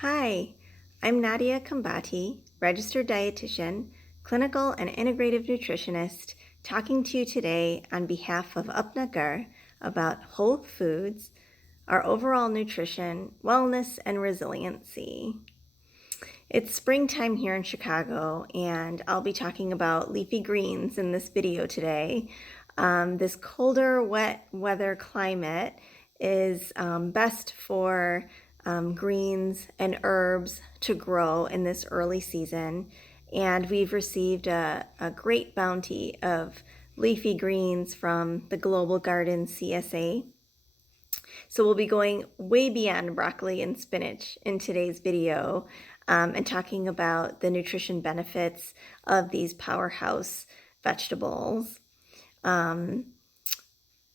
Hi, I'm Nadia Kambati, registered dietitian, clinical and integrative nutritionist, talking to you today on behalf of Apna Ghar about whole foods, our overall nutrition, wellness, and resiliency. It's springtime here in Chicago, and I'll be talking about leafy greens in this video today. This colder, wet weather climate is best for greens and herbs to grow in this early season, and we've received a great bounty of leafy greens from the Global Garden CSA. So we'll be going way beyond broccoli and spinach in today's video and talking about the nutrition benefits of these powerhouse vegetables. The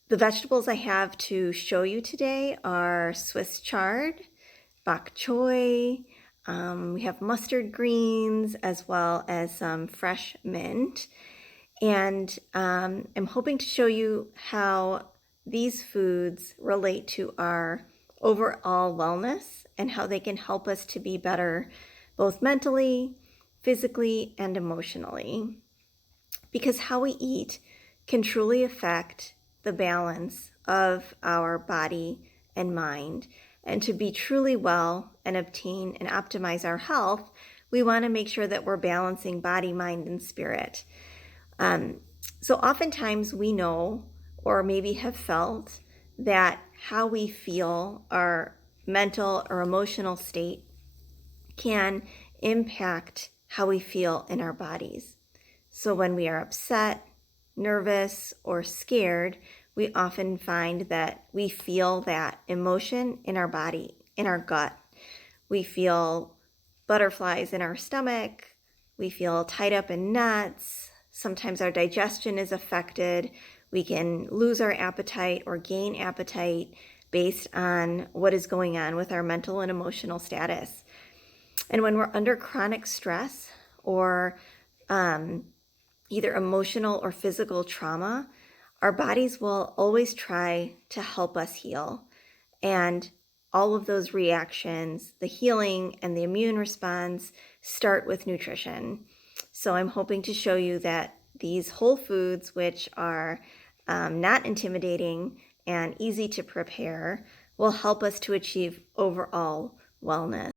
vegetables I have to show you today are Swiss chard, bok choy, we have mustard greens, as well as some fresh mint. And I'm hoping to show you how these foods relate to our overall wellness and how they can help us to be better both mentally, physically, and emotionally. Because how we eat can truly affect the balance of our body and mind. And to be truly well and obtain and optimize our health, we want to make sure that we're balancing body, mind, and spirit. So oftentimes we know, or maybe have felt, that how we feel, our mental or emotional state, can impact how we feel in our bodies. So when we are upset, nervous, or scared, we often find that we feel that emotion in our body, in our gut. We feel butterflies in our stomach. We feel tied up in knots. Sometimes our digestion is affected. We can lose our appetite or gain appetite based on what is going on with our mental and emotional status. And when we're under chronic stress or either emotional or physical trauma, our bodies will always try to help us heal. And all of those reactions, the healing and the immune response, start with nutrition. So I'm hoping to show you that these whole foods, which are not intimidating and easy to prepare, will help us to achieve overall wellness.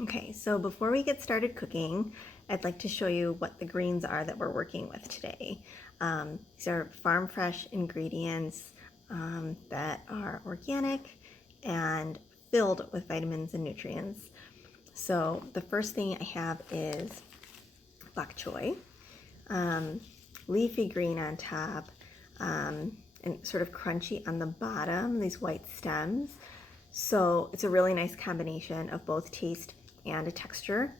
Okay, so before we get started cooking, I'd like to show you what the greens are that we're working with today. These are farm fresh ingredients that are organic and filled with vitamins and nutrients. So the first thing I have is bok choy, leafy green on top, and sort of crunchy on the bottom, these white stems. So it's a really nice combination of both taste and a texture.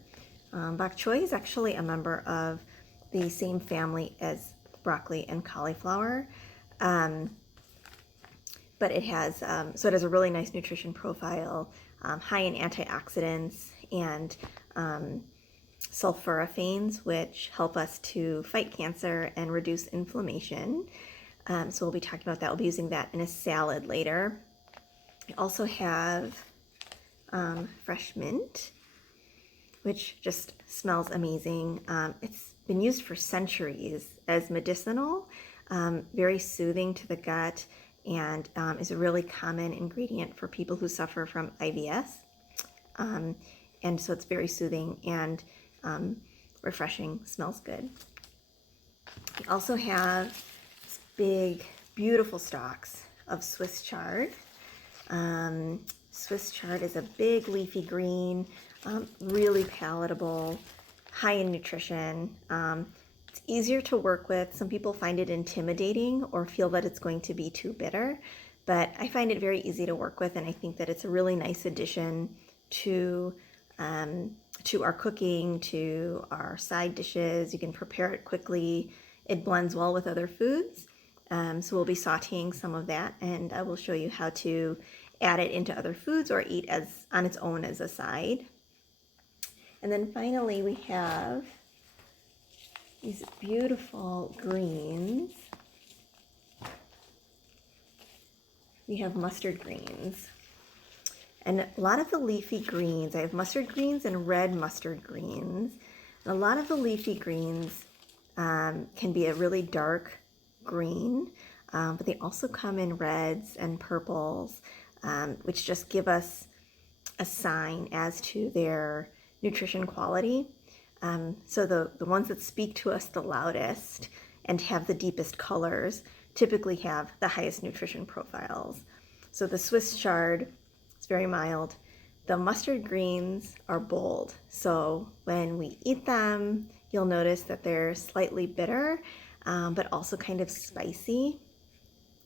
Bok choy is actually a member of the same family as broccoli and cauliflower, but it has so it has a really nice nutrition profile, high in antioxidants and sulforaphanes, which help us to fight cancer and reduce inflammation. So we'll be talking about that. We'll be using that in a salad later. I also have fresh mint, which just smells amazing. It's been used for centuries as medicinal, very soothing to the gut, and is a really common ingredient for people who suffer from IBS. And so it's very soothing and refreshing, smells good. We also have big, beautiful stalks of Swiss chard. Swiss chard is a big leafy green, really palatable, high in nutrition. It's easier to work with. Some people find it intimidating or feel that it's going to be too bitter, but I find it very easy to work with, and I think that it's a really nice addition to our cooking, to our side dishes. You can prepare it quickly. It blends well with other foods. So we'll be sauteing some of that, and I will show you how to add it into other foods or eat as on its own as a side. And then finally we have these beautiful greens. we have mustard greens. And a lot of the leafy greens, I have mustard greens and red mustard greens. And a lot of the leafy greens can be a really dark green, but they also come in reds and purples, which just give us a sign as to their nutrition quality. So the ones that speak to us the loudest and have the deepest colors typically have the highest nutrition profiles. So the Swiss chard is very mild. The mustard greens are bold. So when we eat them, you'll notice that they're slightly bitter, but also kind of spicy.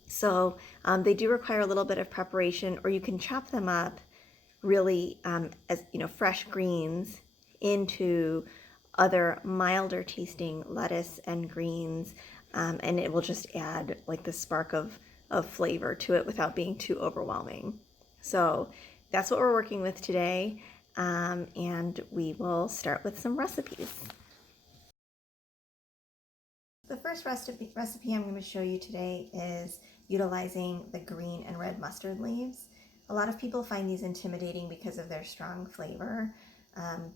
So they do require a little bit of preparation, or you can chop them up really as fresh greens into other milder tasting lettuce and greens, and it will just add like the spark of flavor to it without being too overwhelming. So that's what we're working with today, and we will start with some recipes. The first recipe I'm going to show you today is utilizing the green and red mustard leaves. A lot of people find these intimidating because of their strong flavor.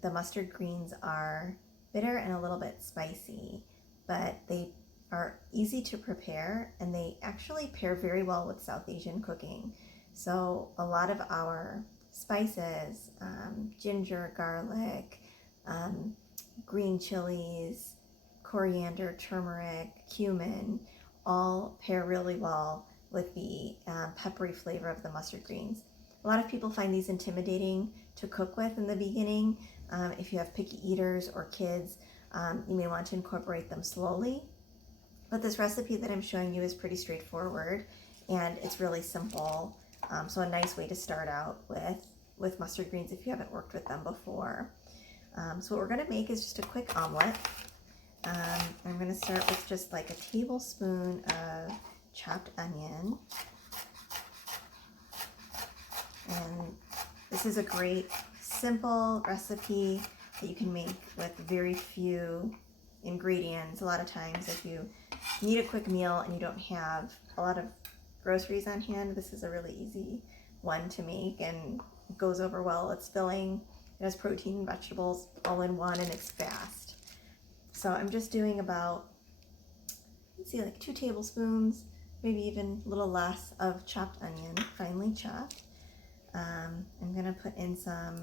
The mustard greens are bitter and a little bit spicy, but they are easy to prepare and they actually pair very well with South Asian cooking. So a lot of our spices, ginger, garlic, green chilies, coriander, turmeric, cumin, all pair really well with the peppery flavor of the mustard greens. A lot of people find these intimidating to cook with in the beginning. If you have picky eaters or kids, you may want to incorporate them slowly. But this recipe that I'm showing you is pretty straightforward and it's really simple. So a nice way to start out with mustard greens if you haven't worked with them before. So what we're going to make is just a quick omelet. I'm going to start with just like a tablespoon of chopped onion. And this is a great simple recipe that you can make with very few ingredients. A lot of times if you need a quick meal and you don't have a lot of groceries on hand, this is a really easy one to make and it goes over well. It's filling, it has protein and vegetables all in one, and it's fast. So I'm just doing about, let's see, like 2 tablespoons, maybe even a little less of chopped onion, finely chopped. I'm gonna put in some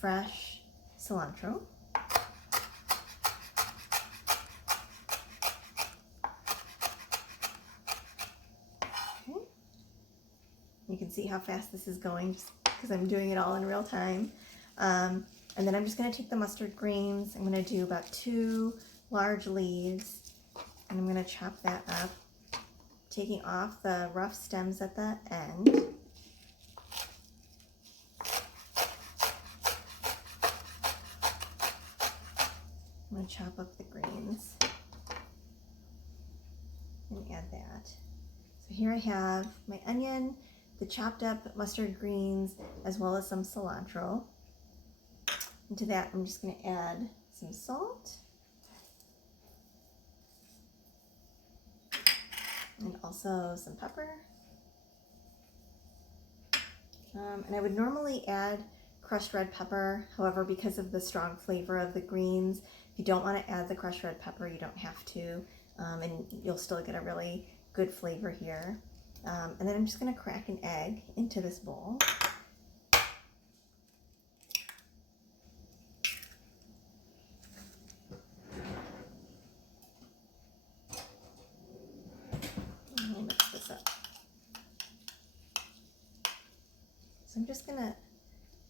fresh cilantro. Okay. You can see how fast this is going just because I'm doing it all in real time. And then I'm just going to take the mustard greens. I'm going to do about 2 large leaves, and I'm going to chop that up, taking off the rough stems at the end. I'm going to chop up the greens and add that. So here I have my onion, the chopped up mustard greens, as well as some cilantro. Into that, I'm just going to add some salt and also some pepper. And I would normally add crushed red pepper. However, because of the strong flavor of the greens, if you don't want to add the crushed red pepper, you don't have to, and you'll still get a really good flavor here. And then I'm just going to crack an egg into this bowl. Mix this up. So I'm just going to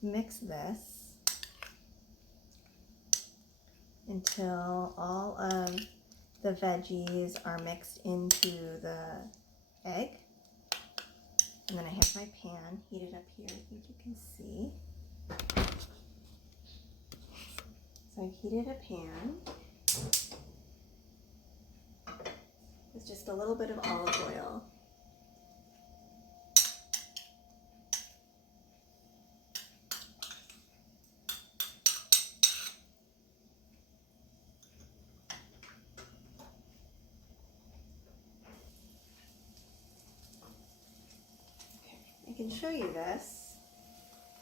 mix this until all of the veggies are mixed into the egg. And then I have my pan heated up here, I think you can see. So I've heated a pan with just a little bit of olive oil. can show you this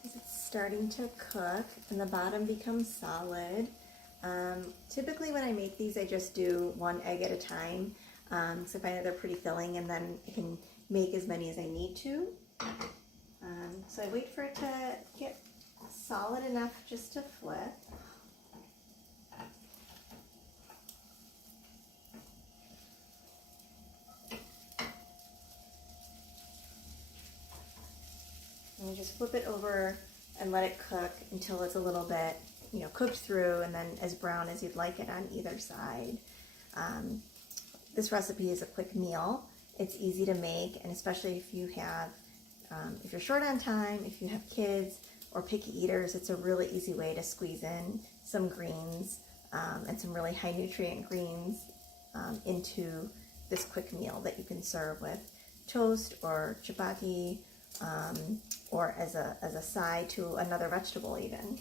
because it's starting to cook and the bottom becomes solid. Typically when I make these, I just do one egg at a time. So I find that they're pretty filling, and then I can make as many as I need to. So I wait for it to get solid enough just to flip. And you just flip it over and let it cook until it's a little bit, cooked through, and then as brown as you'd like it on either side. This recipe is a quick meal. It's easy to make, and especially if you have, if you're short on time, if you have kids or picky eaters, it's a really easy way to squeeze in some greens and some really high nutrient greens into this quick meal that you can serve with toast or chapati, or as a side to another vegetable even.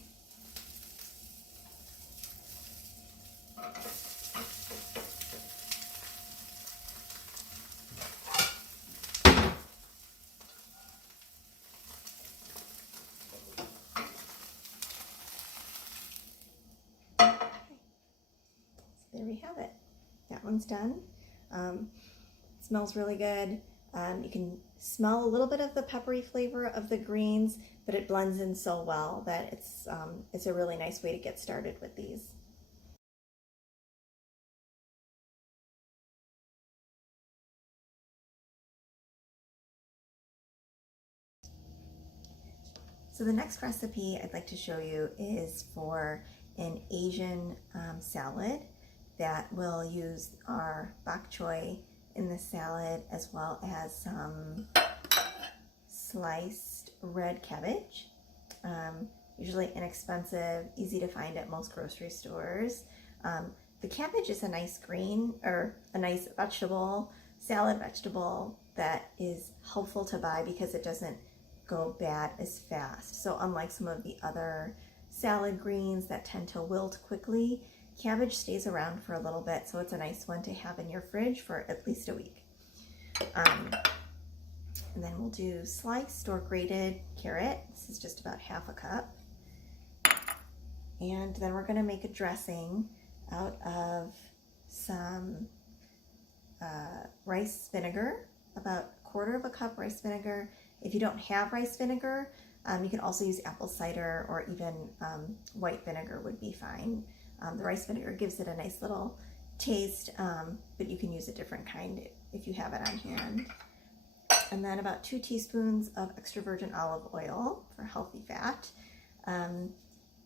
There we have it. That one's done. Smells really good. You can smell a little bit of the peppery flavor of the greens, but it blends in so well that it's a really nice way to get started with these. So the next recipe I'd like to show you is for an Asian salad that will use our bok choy in the salad, as well as some sliced red cabbage. Usually inexpensive, easy to find at most grocery stores. The cabbage is a nice green, or a nice vegetable, salad vegetable, that is helpful to buy because it doesn't go bad as fast. So unlike some of the other salad greens that tend to wilt quickly, cabbage stays around for a little bit, so it's a nice one to have in your fridge for at least a week. And then we'll do sliced or grated carrot. This is just about half a cup. And then we're gonna make a dressing out of some rice vinegar, about 1/4 cup rice vinegar. If you don't have rice vinegar, you can also use apple cider, or even white vinegar would be fine. The rice vinegar gives it a nice little taste, but you can use a different kind if you have it on hand. And then about 2 teaspoons of extra virgin olive oil for healthy fat.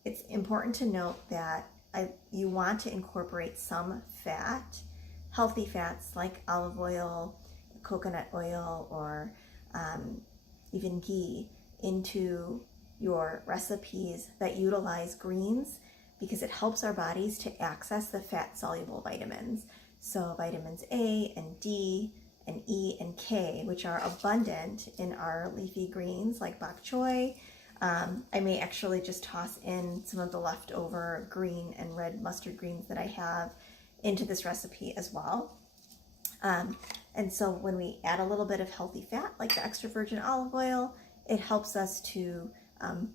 It's important to note that you want to incorporate some fat, healthy fats like olive oil, coconut oil, or even ghee into your recipes that utilize greens, because it helps our bodies to access the fat-soluble vitamins. So vitamins A and D and E and K, which are abundant in our leafy greens like bok choy. I may actually just toss in some of the leftover green and red mustard greens that I have into this recipe as well. And so when we add a little bit of healthy fat, like the extra virgin olive oil, it helps us to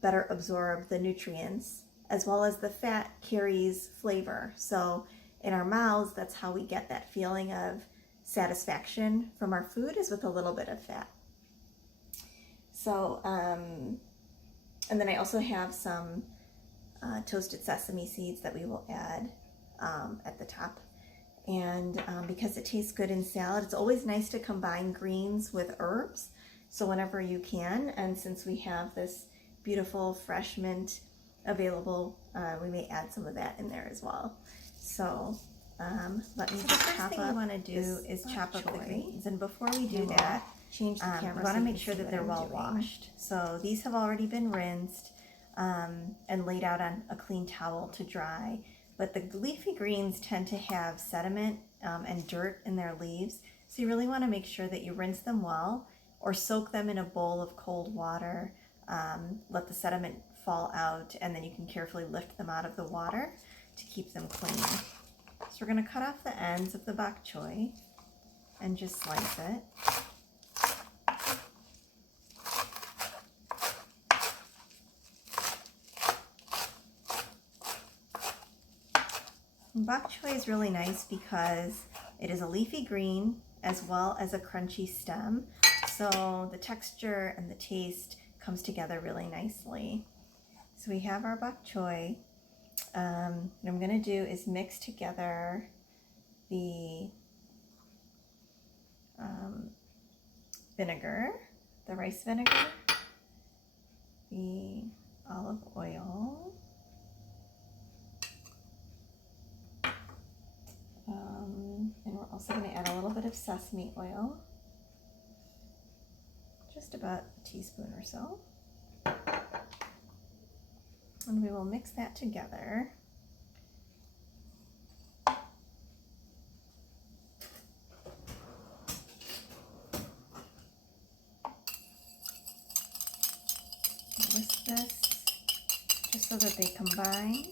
better absorb the nutrients, as well as the fat carries flavor. So in our mouths, that's how we get that feeling of satisfaction from our food, is with a little bit of fat. So, and then I also have some toasted sesame seeds that we will add at the top. And because it tastes good in salad, it's always nice to combine greens with herbs. So whenever you can, and since we have this beautiful fresh mint available, we may add some of that in there as well. So let me just chop up. The first thing we want to do is chop up the greens. And before we do that, change the camera. We want to make sure that they're well washed. So these have already been rinsed and laid out on a clean towel to dry. But the leafy greens tend to have sediment and dirt in their leaves. So you really want to make sure that you rinse them well, or soak them in a bowl of cold water. Let the sediment fall out, and then you can carefully lift them out of the water to keep them clean. So we're going to cut off the ends of the bok choy and just slice it. And bok choy is really nice because it is a leafy green as well as a crunchy stem. So the texture and the taste comes together really nicely. So we have our bok choy. What I'm going to do is mix together the vinegar, the rice vinegar, the olive oil, and we're also going to add a little bit of sesame oil, just about a teaspoon or so. And we will mix that together. Whisk this just so that they combine.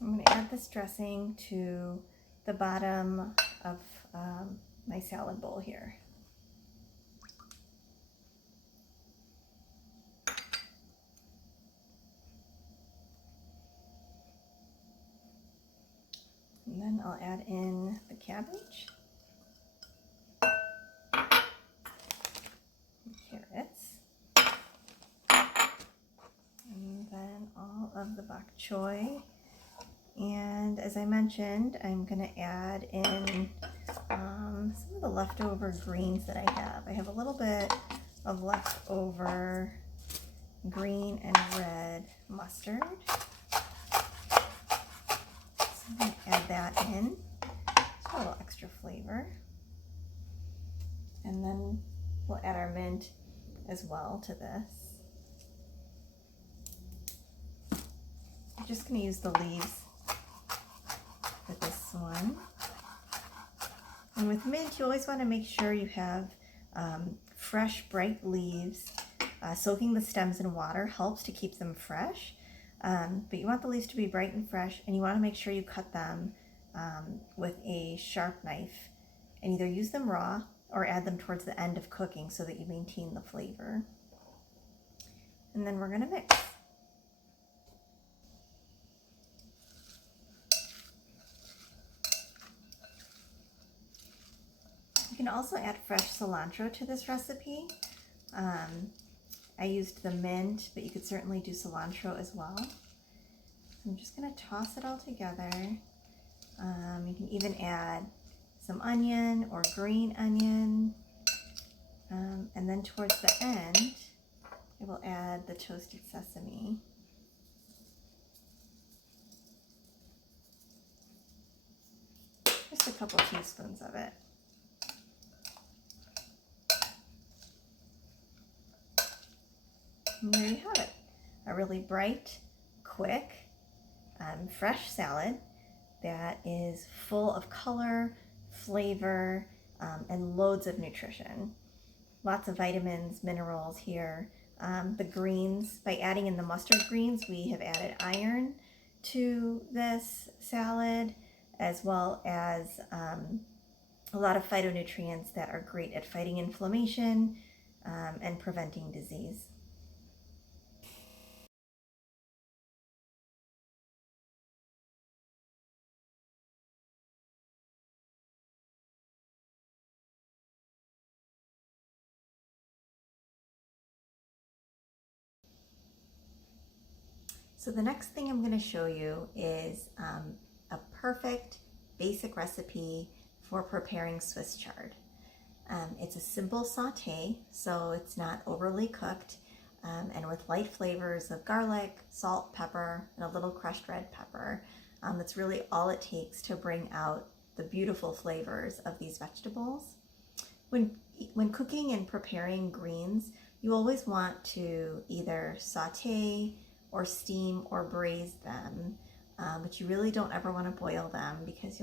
I'm going to add this dressing to the bottom of my salad bowl here. And then I'll add in the cabbage, and carrots, and then all of the bok choy. And as I mentioned, I'm going to add in some of the leftover greens that I have. I have a little bit of leftover green and red mustard. I'm going to add that in, just a little extra flavor. And then we'll add our mint as well to this. I'm just going to use the leaves with this one. And with mint, you always want to make sure you have fresh, bright leaves. Soaking the stems in water helps to keep them fresh. But you want the leaves to be bright and fresh, and you want to make sure you cut them with a sharp knife, and either use them raw or add them towards the end of cooking so that you maintain the flavor. And then we're going to mix. You can also add fresh cilantro to this recipe. I used the mint, but you could certainly do cilantro as well. I'm just going to toss it all together. You can even add some onion or green onion. And then towards the end, I will add the toasted sesame. Just a couple teaspoons of it. And there you have it. A really bright, quick, fresh salad that is full of color, flavor, and loads of nutrition. Lots of vitamins, minerals here. The greens, by adding in the mustard greens, we have added iron to this salad, as well as a lot of phytonutrients that are great at fighting inflammation and preventing disease. So the next thing I'm going to show you is a perfect basic recipe for preparing Swiss chard. It's a simple saute, so it's not overly cooked, and with light flavors of garlic, salt, pepper, and a little crushed red pepper. That's really all it takes to bring out the beautiful flavors of these vegetables. When cooking and preparing greens, you always want to either saute or steam or braise them, but you really don't ever want to boil them because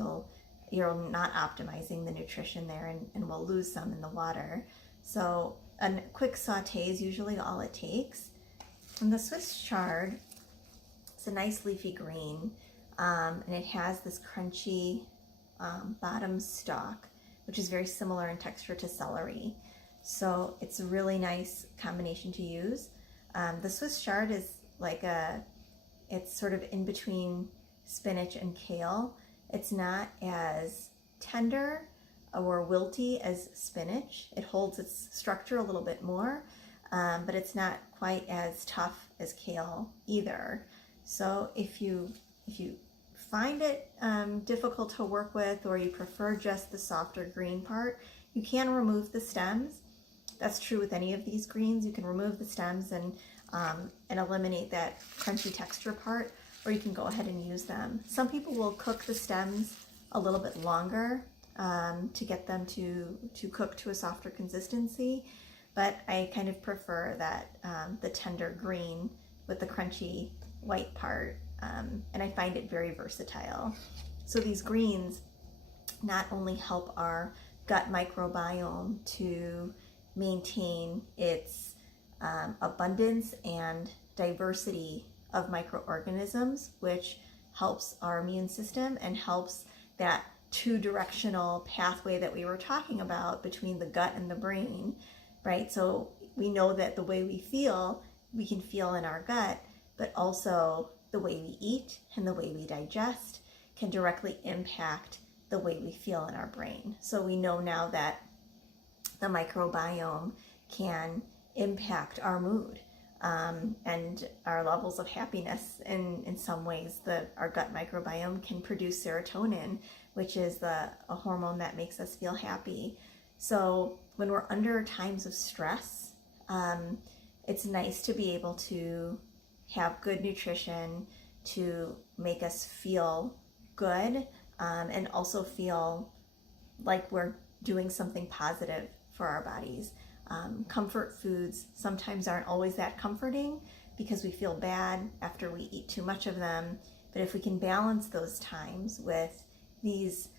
you're not optimizing the nutrition there and will lose some in the water. So a quick saute is usually all it takes. And the Swiss chard, it's a nice leafy green, and it has this crunchy bottom stalk which is very similar in texture to celery. So it's a really nice combination to use. The Swiss chard is it's sort of in between spinach and kale. It's not as tender or wilty as spinach. It holds its structure a little bit more, but it's not quite as tough as kale either. So if you find it difficult to work with, or you prefer just the softer green part, you can remove the stems. That's true with any of these greens. You can remove the stems and eliminate that crunchy texture part, or you can go ahead and use them. Some people will cook the stems a little bit longer to get them to cook to a softer consistency, but I kind of prefer that the tender green with the crunchy white part, and I find it very versatile. So these greens not only help our gut microbiome to maintain its abundance and diversity of microorganisms, which helps our immune system and helps that two-directional pathway that we were talking about between the gut and the brain, right? So we know that the way we feel, we can feel in our gut, but also the way we eat and the way we digest can directly impact the way we feel in our brain. So we know now that the microbiome can impact our mood and our levels of happiness. In some ways, our gut microbiome can produce serotonin, which is a hormone that makes us feel happy. So when we're under times of stress, it's nice to be able to have good nutrition to make us feel good, and also feel like we're doing something positive for our bodies. Comfort foods sometimes aren't always that comforting because we feel bad after we eat too much of them. But if we can balance those times with these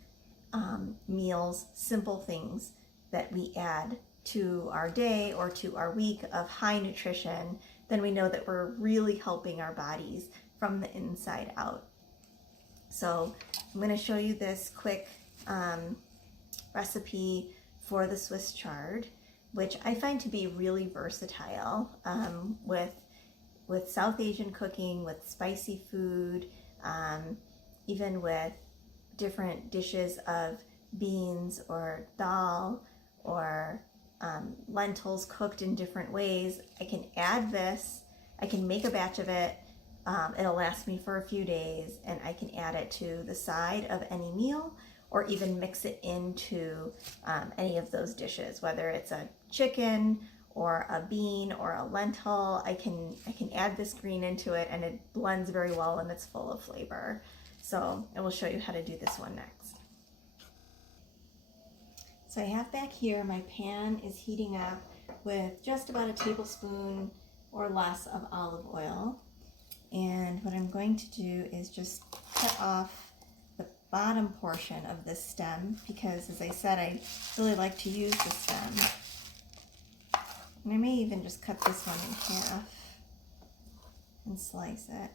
meals, simple things that we add to our day or to our week of high nutrition, then we know that we're really helping our bodies from the inside out. So I'm going to show you this quick recipe for the Swiss chard, which I find to be really versatile with South Asian cooking, with spicy food, even with different dishes of beans or dal or lentils cooked in different ways. I can add this, I can make a batch of it, it'll last me for a few days, and I can add it to the side of any meal or even mix it into any of those dishes, whether it's a chicken or a bean or a lentil. I can add this green into it, and it blends very well and it's full of flavor. So I will show you how to do this one next. So I have back here, my pan is heating up with just about a tablespoon or less of olive oil. And what I'm going to do is just cut off the bottom portion of this stem, because as I said, I really like to use the stem. And I may even just cut this one in half and slice it.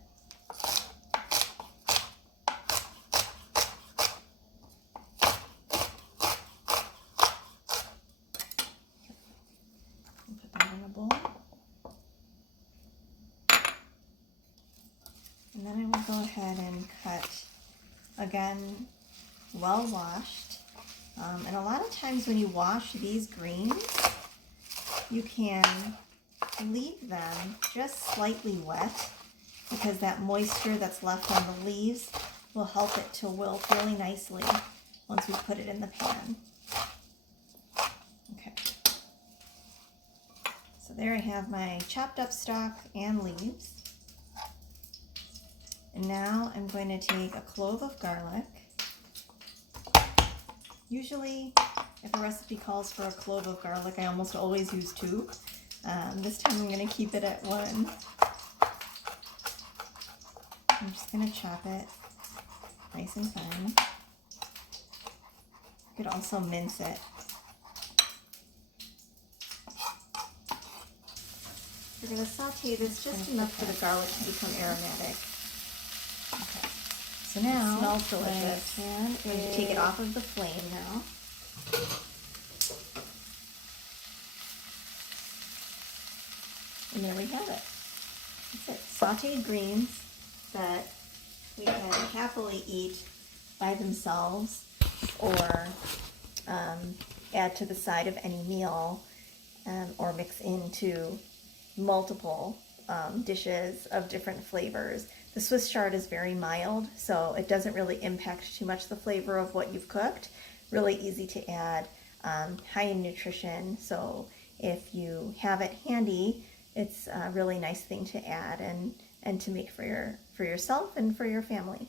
Put that in a bowl. And then I will go ahead and cut, again, well washed. And a lot of times when you wash these greens, you can leave them just slightly wet, because that moisture that's left on the leaves will help it to wilt really nicely once we put it in the pan. Okay. So there I have my chopped up stalk and leaves. And now I'm going to take a clove of garlic. Usually, if a recipe calls for a clove of garlic, I almost always use 2. This time I'm going to keep it at 1. I'm just going to chop it nice and fine. You could also mince it. We're going to saute this just enough for the garlic to become aromatic. Okay. So now, it smells delicious. I'm going to take it off of the flame now. And there we have it. That's it. Sauteed greens that we can happily eat by themselves or add to the side of any meal or mix into multiple dishes of different flavors. The Swiss chard is very mild, so it doesn't really impact too much the flavor of what you've cooked. Really easy to add, high in nutrition, so if you have it handy, it's a really nice thing to add and to make for yourself and for your family.